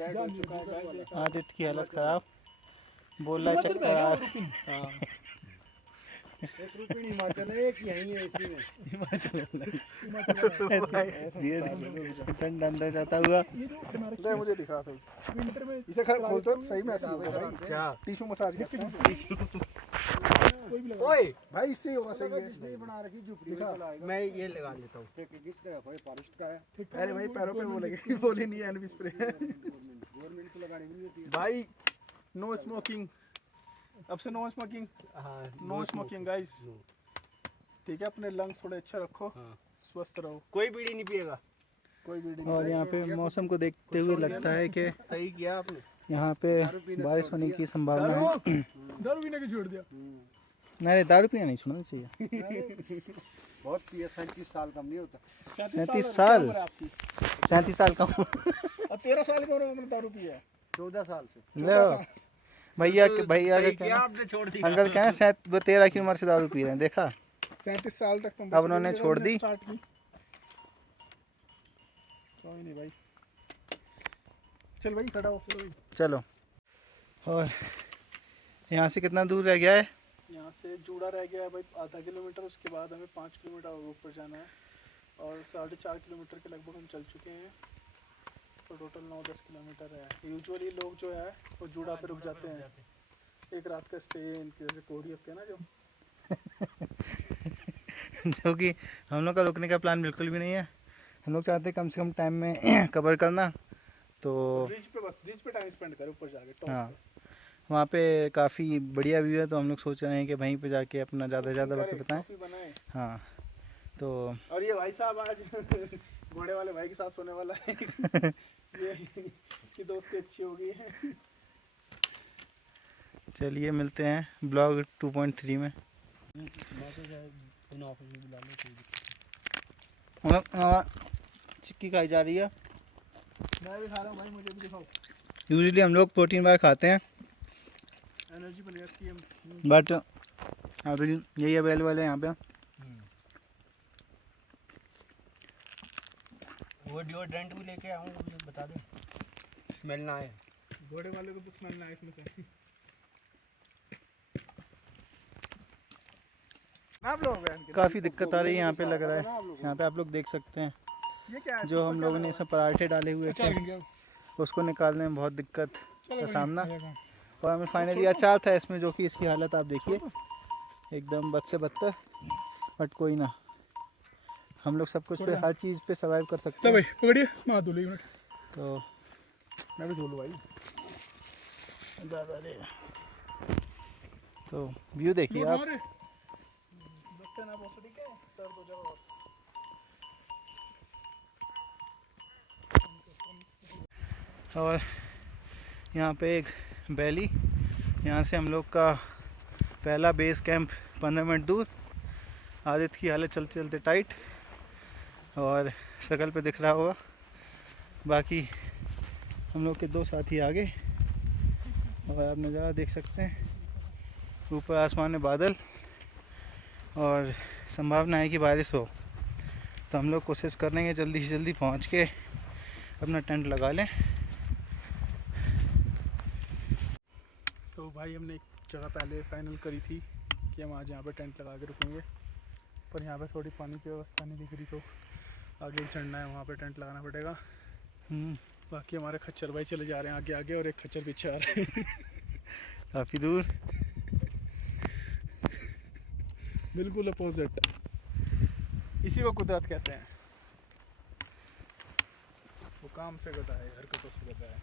आदित्य की हालत खराब, बोल रहा चक्कर आ रहा। हिमाचल है कि यहीं है इसी में हिमाचल ठंड अंदर जाता हुआ। ले मुझे दिखा था विंटर में इसे खोलते तो सही में ऐसा होगा भाई। क्या टिश्यू मसाज करते हैं ओए भाई इससे होगा सही है। इसने बना रखी झुपड़ी मैं ये लगा लेता हूँ किसका है पॉलिश का है। अरे भाई पैरों पे वो लगे बोले नहीं है एनवी स्प्रे गवर्नमेंट को लगानी नहीं होती भाई। नो स्मोकिंग अब से नो स्मोकिंग। हाँ नो स्मोकिंग गाइस ठीक है। अपने लंग्स थोड़े अच्छे रखो। हाँ स्वस्थ रहो। कोई बीड़ी नहीं पिएगा कोई बीड़ी नहीं। और यहाँ पे मौसम को देखते हुए लगता है कि सही किया आपने। यहाँ पे बारिश होने की संभावना है। दारू पीने की छोड़ दिया। नहीं दारू पीना नहीं छोड़ना चाहिए। बहुत पिया 37 साल कम नहीं होता। 37 साल 37 साल का 13 साल की उम्र में दारू पिया है 14 साल से। लो भैया भैया आपने छोड़ दी अंकल क्या है 13 की उम्र से दारू पी रहे हैं देखा। 37 साल तक तुम अब उन्होंने छोड़ दी। कोई नहीं भाई चल भाई खड़ा हो भाई। चलो और यहाँ से कितना दूर रह गया है। यहाँ से जूड़ा रह गया है भाई आधा किलोमीटर। उसके बाद हमें 5 किलोमीटर और ऊपर जाना है और 4.5 किलोमीटर के लगभग हम चल चुके हैं। तो टोटल 9-10 किलोमीटर है। यूजुअली लोग जो है वो जूड़ा पे रुक जाते हैं। एक रात का स्टे इनके जैसे कोहरी हफ्ते ना जो कि हम लोग का रुकने का प्लान बिल्कुल भी नहीं है। हम लोग चाहते हैं कम से कम टाइम में कवर करना। तो बीच पे टाइम स्पेंड करें ऊपर जाके। हाँ वहाँ पे काफ़ी बढ़िया व्यू है। तो हम लोग सोच रहे हैं कि वहीं पे जाके अपना ज़्यादा से ज़्यादा वक्त बताएं। हाँ तो और ये भाई साहब आज घोड़े वाले भाई के साथ सोने वाला है। ये की दोस्ती अच्छी होगी। चलिए मिलते हैं ब्लॉग 2.3 में। चिक्की खाई जा रही है। मैं भी खा रहा हूँ भाई मुझे भी दिखाओ। यूजुअली हम लोग प्रोटीन बार खाते हैं एनर्जी बन जाती है बट अभी यही अवेलेबल है यहाँ पे। वो डिओड्रेंट भी लेके आऊँ मुझे बता दे स्मेल ना आए। घोड़े वाले को तो स्मेल ना आए इसमें से। आप लोग काफ़ी दिक्कत आ रही है यहाँ पे लग रहा है। यहाँ पे आप लोग देख सकते हैं ये क्या है जो हम लोगों ने इसमें पराठे डाले हुए थे उसको निकालने में बहुत दिक्कत का सामना। और हमें फाइनली अचार था इसमें जो कि इसकी हालत आप देखिए एकदम बद से बदतर। बट कोई ना हम लोग सब कुछ पे हर चीज़ पे सर्वाइव कर सकते हैं। भाई पकड़िए मैं धो ली तो मैं भी धो लूँ भाई। तो व्यू देखिए आप। और यहाँ पे एक वैली। यहाँ से हम लोग का पहला बेस कैंप 15 मिनट दूर। आदित्य की हालत चलते चलते टाइट और शक्ल पे दिख रहा होगा। बाकी हम लोग के 2 साथी आगे और आप नज़ारा देख सकते हैं। ऊपर आसमान में बादल और संभावना है कि बारिश हो। तो हम लोग कोशिश करेंगे जल्दी से जल्दी पहुँच के अपना टेंट लगा लें। तो भाई हमने एक जगह पहले फाइनल करी थी कि हम आज यहाँ पे टेंट लगा के रुकेंगे। पर यहाँ पे थोड़ी पानी की व्यवस्था नहीं दिख रही तो आगे चढ़ना है वहाँ पे टेंट लगाना पड़ेगा। बाकी हमारे खच्चर भाई चले जा रहे हैं आगे आगे और एक खच्चर पीछे आ रहे हैं काफ़ी दूर। बिल्कुल अपोजिट। इसी को कुदरत कहते हैं। वो काम से गदा है हरकतों से गदा है।